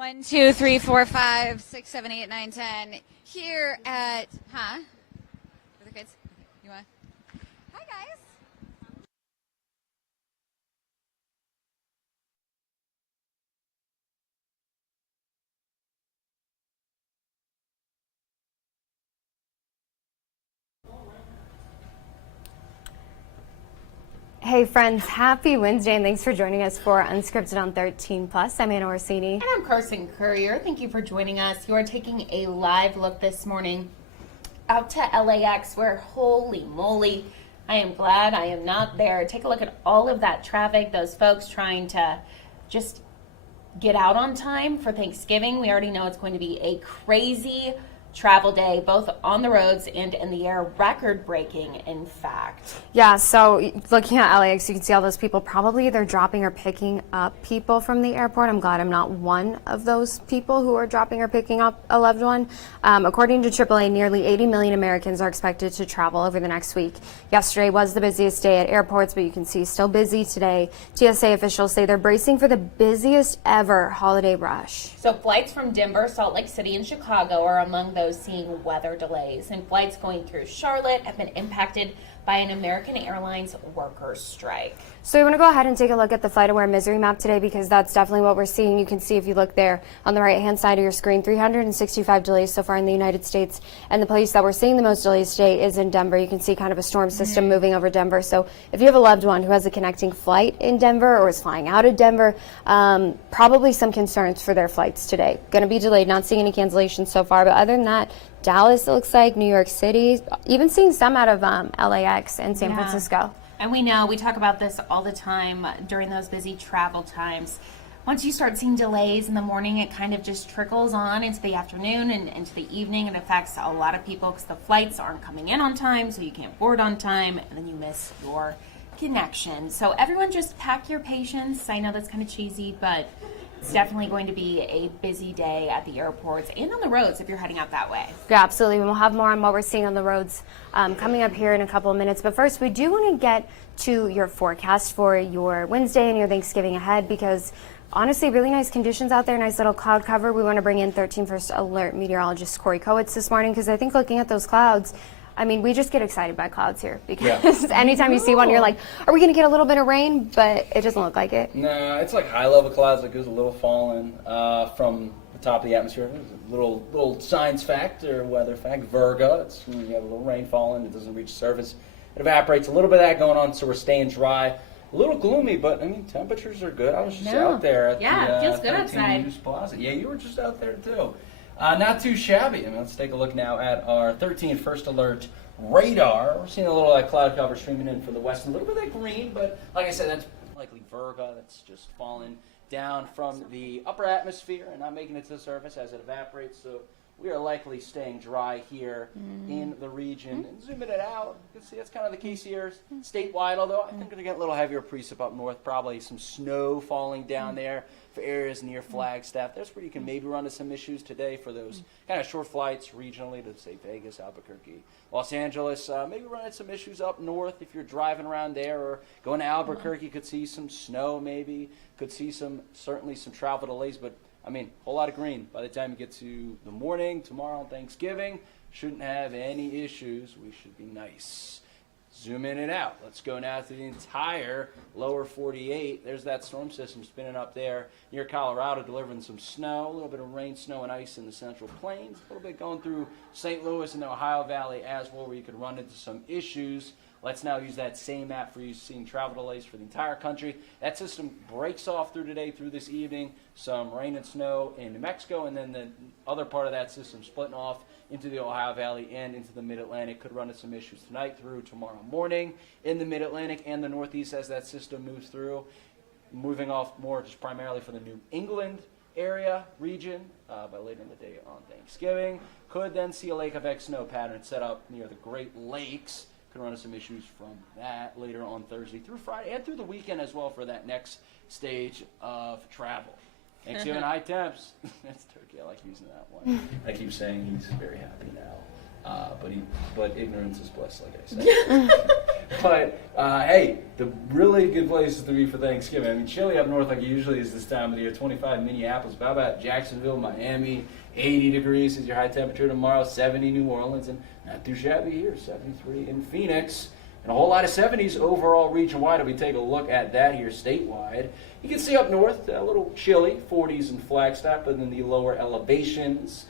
1, 2, 3, 4, 5, 6, 7, 8, 9, 10. Here at, For the kids? You want? Hi, guys. Hey friends, happy Wednesday and thanks for joining us for Unscripted on 13 Plus. I'm Anna Orsini. And I'm Carson Courier. Thank you for joining us. You are taking a live look this morning out to LAX where, holy moly, I am glad I am not there. Take a look at all of that traffic, those folks trying to just get out on time for Thanksgiving. We already know it's going to be a crazy travel day, both on the roads and in the air, record-breaking, in fact. Yeah, so looking at LAX, you can see all those people probably either dropping or picking up people from the airport. I'm glad I'm not one of those people who are dropping or picking up a loved one. According to AAA, nearly 80 million Americans are expected to travel over the next week. Yesterday was the busiest day at airports, but you can see still busy today. TSA officials say they're bracing for the busiest ever holiday rush. So flights from Denver, Salt Lake City, and Chicago are among those seeing weather delays, and flights going through Charlotte have been impacted by an American Airlines workers' strike. So we want to go ahead and take a look at the FlightAware misery map today because that's definitely what we're seeing. You can see if you look there on the right-hand side of your screen, 365 delays so far in the United States. And the place that we're seeing the most delays today is in Denver. You can see kind of a storm system moving over Denver. So if you have a loved one who has a connecting flight in Denver or is flying out of Denver, probably some concerns for their flights today. Going to be delayed, not seeing any cancellations so far. But other than that, Dallas, it looks like, New York City, even seeing some out of LAX and San Francisco. And we know, we talk about this all the time during those busy travel times. Once you start seeing delays in the morning, it kind of just trickles on into the afternoon and into the evening. It affects a lot of people because the flights aren't coming in on time, so you can't board on time, and then you miss your connection. So everyone just pack your patience. I know that's kind of cheesy, but it's definitely going to be a busy day at the airports and on the roads if you're heading out that way. Yeah, absolutely. We'll have more on what we're seeing on the roads coming up here in a couple of minutes. But first, we do want to get to your forecast for your Wednesday and your Thanksgiving ahead because honestly, really nice conditions out there, nice little cloud cover. We want to bring in 13 First Alert meteorologist Corey Kowitz this morning because I think looking at those clouds, I mean, we just get excited by clouds here because anytime you see one, you're like, are we going to get a little bit of rain? But it doesn't look like it. No, it's like high-level clouds. Like there's a little falling from the top of the atmosphere. A little science fact or weather fact. Virgo. It's when you have a little rain falling. It doesn't reach the surface. It evaporates. A little bit of that going on, so we're staying dry. A little gloomy, but I mean, temperatures are good. I was just out there at it feels good outside. News Plaza. Yeah, you were just out there too. Not too shabby. I mean, let's take a look now at our 13 First Alert radar. We're seeing a little of that cloud cover streaming in for the west, a little bit of that green, but like I said, that's likely Virgo. That's just falling down from the upper atmosphere and not making it to the surface as it evaporates. So we are likely staying dry here in the region. And zooming it out, you can see that's kind of the case here statewide, although I think we're going to get a little heavier precip up north, probably some snow falling down there for areas near Flagstaff. That's where you can maybe run into some issues today for those kind of short flights regionally to, say, Vegas, Albuquerque, Los Angeles. Maybe run into some issues up north if you're driving around there or going to Albuquerque. Could see some snow maybe. Could see certainly some travel delays, but I mean, a whole lot of green. By the time you get to the morning, tomorrow, Thanksgiving, shouldn't have any issues. We should be nice. Zoom in and out. Let's go now to the entire lower 48. There's that storm system spinning up there near Colorado, delivering some snow, a little bit of rain, snow, and ice in the Central Plains, a little bit going through St. Louis and the Ohio Valley as well, where you could run into some issues. Let's now use that same map for you seeing travel delays for the entire country. That system breaks off through today, through this evening. Some rain and snow in New Mexico, and then the other part of that system splitting off into the Ohio Valley and into the Mid-Atlantic. Could run into some issues tonight through tomorrow morning in the Mid-Atlantic and the Northeast as that system moves through. Moving off more just primarily for the New England area region by later in the day on Thanksgiving. Could then see a lake effect snow pattern set up near the Great Lakes. Could run into some issues from that later on Thursday through Friday and through the weekend as well for that next stage of travel. Thanksgiving high temps. That's turkey. I like using that one. I keep saying he's very happy now. But ignorance is bliss, like I said. But Hey, the really good places to be for Thanksgiving. I mean, chilly up north like it usually is this time of the year, 25 Minneapolis, but how about Jacksonville, Miami, 80 degrees is your high temperature tomorrow, 70 New Orleans, and not too shabby here, 73 in Phoenix. And a whole lot of 70s overall region-wide. We take a look at that here statewide. You can see up north, a little chilly, 40s in Flagstaff, but then the lower elevations,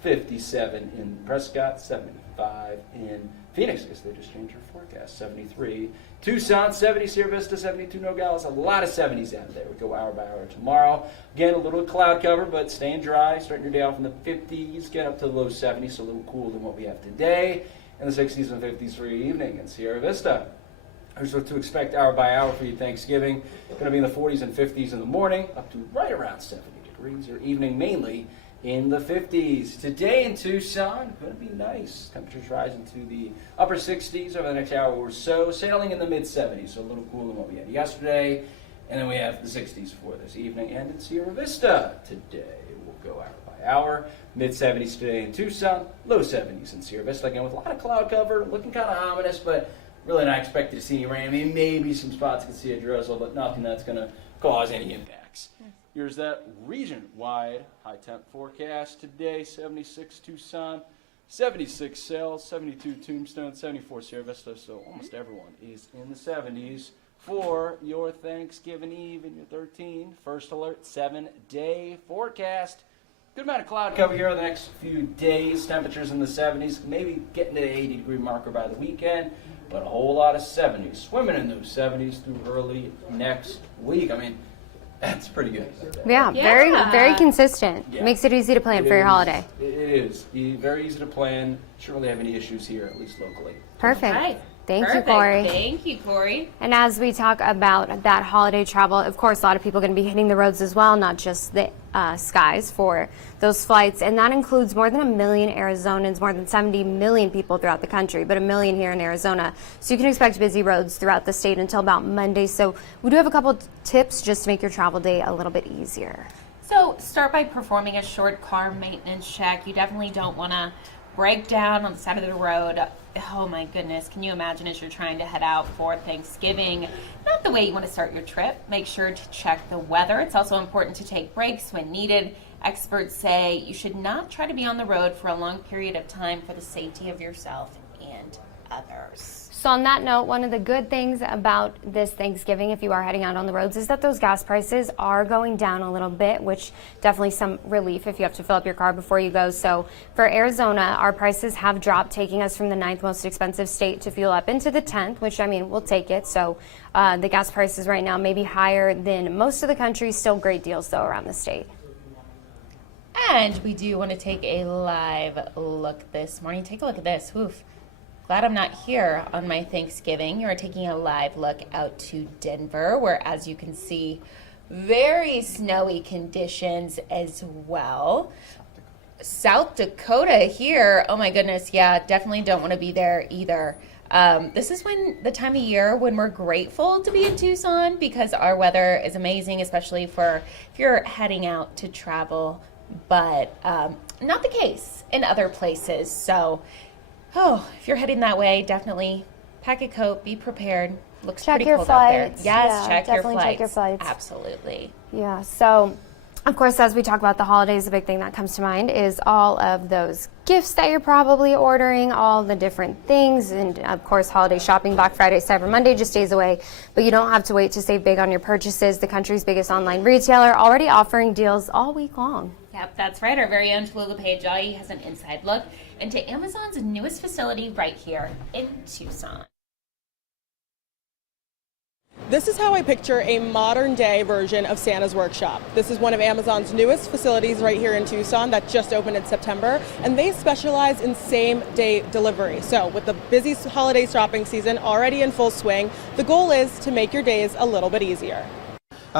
57 in Prescott, 75 in Phoenix, because they just changed their forecast, 73. Tucson, 70, Sierra Vista, 72, Nogales, a lot of 70s out there. We go hour by hour tomorrow. Again, a little cloud cover, but staying dry, starting your day off in the 50s, get up to the low 70s, so a little cooler than what we have today. And the 60s and 50s for your evening in Sierra Vista. Here's what to expect hour by hour for your Thanksgiving. Going to be in the 40s and 50s in the morning, up to right around 70 degrees. Your evening mainly in the 50s. Today in Tucson, going to be nice. Temperatures rising to the upper 60s over the next hour or so, sailing in the mid 70s, so a little cooler than what we had yesterday. And then we have the 60s for this evening. And in Sierra Vista today, we'll go hour by hour. Mid 70s today in Tucson, low 70s in Sierra Vista. Again, with a lot of cloud cover, looking kind of ominous, but really not expected to see any rain. I mean, maybe some spots can see a drizzle, but nothing that's going to cause any impacts. Here's that region-wide high temp forecast today: 76 Tucson, 76 Sales, 72 Tombstone, 74 Sierra Vista. So almost everyone is in the 70s for your Thanksgiving Eve and your 13 first alert 7-day forecast. Good amount of cloud cover here the next few days. Temperatures in the 70s, maybe getting to the 80-degree marker by the weekend, but a whole lot of 70s. Swimming in those 70s through early next week. I mean, that's pretty good. Yeah, very consistent. Yeah. Makes it easy to plan for your holiday. It is. Very easy to plan. Shouldn't really have any issues here, at least locally. Perfect. Okay. Thank Perfect. you, Corey. Thank you, Corey. And as we talk about that holiday travel, of course, a lot of people are going to be hitting the roads as well, not just the skies for those flights. And that includes more than 1 million Arizonans, more than 70 million people throughout the country, but 1 million here in Arizona. So you can expect busy roads throughout the state until about Monday. So we do have a couple tips just to make your travel day a little bit easier. So start by performing a short car maintenance check. You definitely don't want to break down on the side of the road. Oh my goodness, can you imagine as you're trying to head out for Thanksgiving? Not the way you want to start your trip. Make sure to check the weather. It's also important to take breaks when needed. Experts say you should not try to be on the road for a long period of time for the safety of yourself and others. So on that note, one of the good things about this Thanksgiving, if you are heading out on the roads, is that those gas prices are going down a little bit, which definitely some relief if you have to fill up your car before you go. So for Arizona, our prices have dropped, taking us from the 9th most expensive state to fuel up into the 10th, which, I mean, we'll take it. So the gas prices right now may be higher than most of the country. Still great deals, though, around the state. And we do want to take a live look this morning. Take a look at this. Oof. Glad I'm not here on my Thanksgiving. You are taking a live look out to Denver, where, as you can see, very snowy conditions as well. South Dakota here, oh my goodness, yeah, definitely don't want to be there either. This is the time of year when we're grateful to be in Tucson because our weather is amazing, especially for if you're heading out to travel, but not the case in other places. So, if you're heading that way, definitely pack a coat, be prepared. Looks Check pretty your cold out there. flights. Yes, Yeah, check your definitely flights. check your flights. Absolutely. Yeah, so of course, as we talk about the holidays, the big thing that comes to mind is all of those gifts that you're probably ordering, all the different things, and of course, holiday shopping, Black Friday, Cyber Monday just days away. But you don't have to wait to save big on your purchases. The country's biggest online retailer already offering deals all week long. Yep, that's right. Our very own Tallulah Page has an inside look into Amazon's newest facility right here in Tucson. This is how I picture a modern day version of Santa's Workshop. This is one of Amazon's newest facilities right here in Tucson that just opened in September, and they specialize in same day delivery. So with the busy holiday shopping season already in full swing, the goal is to make your days a little bit easier.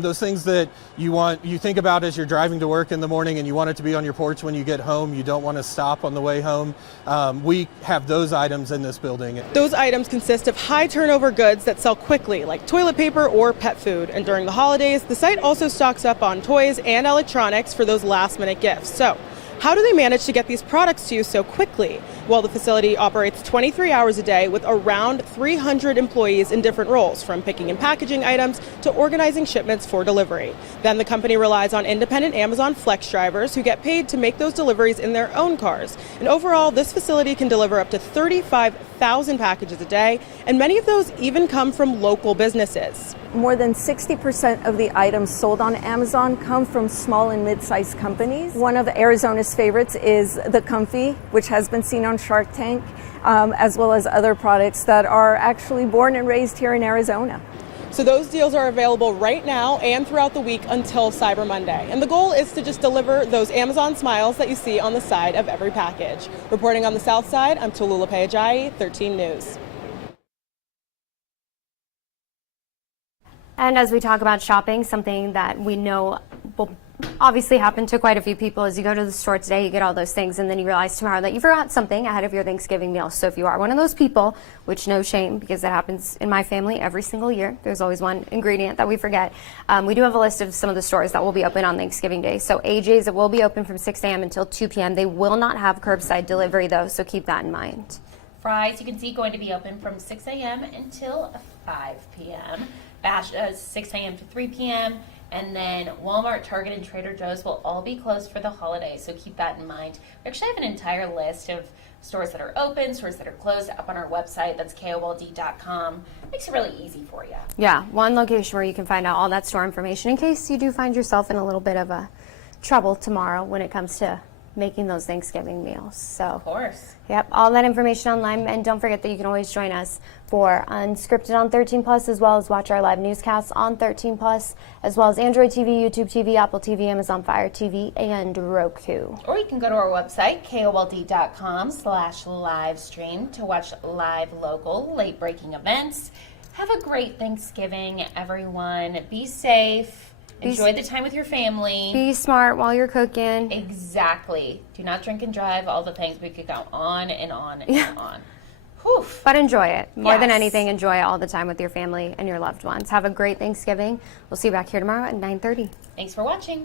Those things that you think about as you're driving to work in the morning and you want it to be on your porch when you get home, you don't want to stop on the way home. We have those items in this building. Those items consist of high turnover goods that sell quickly, like toilet paper or pet food. And during the holidays, the site also stocks up on toys and electronics for those last minute gifts. So How do they manage to get these products to you so quickly? Well, the facility operates 23 hours a day with around 300 employees in different roles, from picking and packaging items to organizing shipments for delivery. Then the company relies on independent Amazon Flex drivers who get paid to make those deliveries in their own cars. And overall, this facility can deliver up to 35,000 packages a day, and many of those even come from local businesses. More than 60% of the items sold on Amazon come from small and mid-sized companies. One of Arizona's favorites is the Comfy, which has been seen on Shark Tank, as well as other products that are actually born and raised here in Arizona. So those deals are available right now and throughout the week until Cyber Monday. And the goal is to just deliver those Amazon smiles that you see on the side of every package. Reporting on the South Side, I'm Tallulah Payajayi, 13 News. And as we talk about shopping, something that we know will obviously happen to quite a few people is you go to the store today, you get all those things, and then you realize tomorrow that you forgot something ahead of your Thanksgiving meal. So if you are one of those people, which no shame, because it happens in my family every single year, there's always one ingredient that we forget. We do have a list of some of the stores that will be open on Thanksgiving Day. So AJ's, it will be open from 6 a.m. until 2 p.m. They will not have curbside delivery though, so keep that in mind. Fry's, you can see, going to be open from 6 a.m. until 5 p.m. Bash 6 a.m. to 3 p.m. And then Walmart, Target, and Trader Joe's will all be closed for the holidays, so keep that in mind. We actually have an entire list of stores that are open, stores that are closed up on our website. That's KOLD.com. Makes it really easy for you. Yeah, one location where you can find out all that store information in case you do find yourself in a little bit of a trouble tomorrow when it comes to making those Thanksgiving meals. So, Of course. Yep, all that information online, and don't forget that you can always join us for Unscripted on 13 Plus, as well as watch our live newscasts on 13 Plus, as well as Android TV, YouTube TV, Apple TV, Amazon Fire TV, and Roku. Or you can go to our website, KOLD.com/livestream, to watch live local late breaking events. Have a great Thanksgiving, everyone. Be safe. Enjoy the time with your family. Be smart while you're cooking. Exactly. Do not drink and drive, all the things. We could go on and on and on. Whew. But enjoy it. More than Yes. anything, enjoy all the time with your family and your loved ones. Have a great Thanksgiving. We'll see you back here tomorrow at 9:30. Thanks for watching.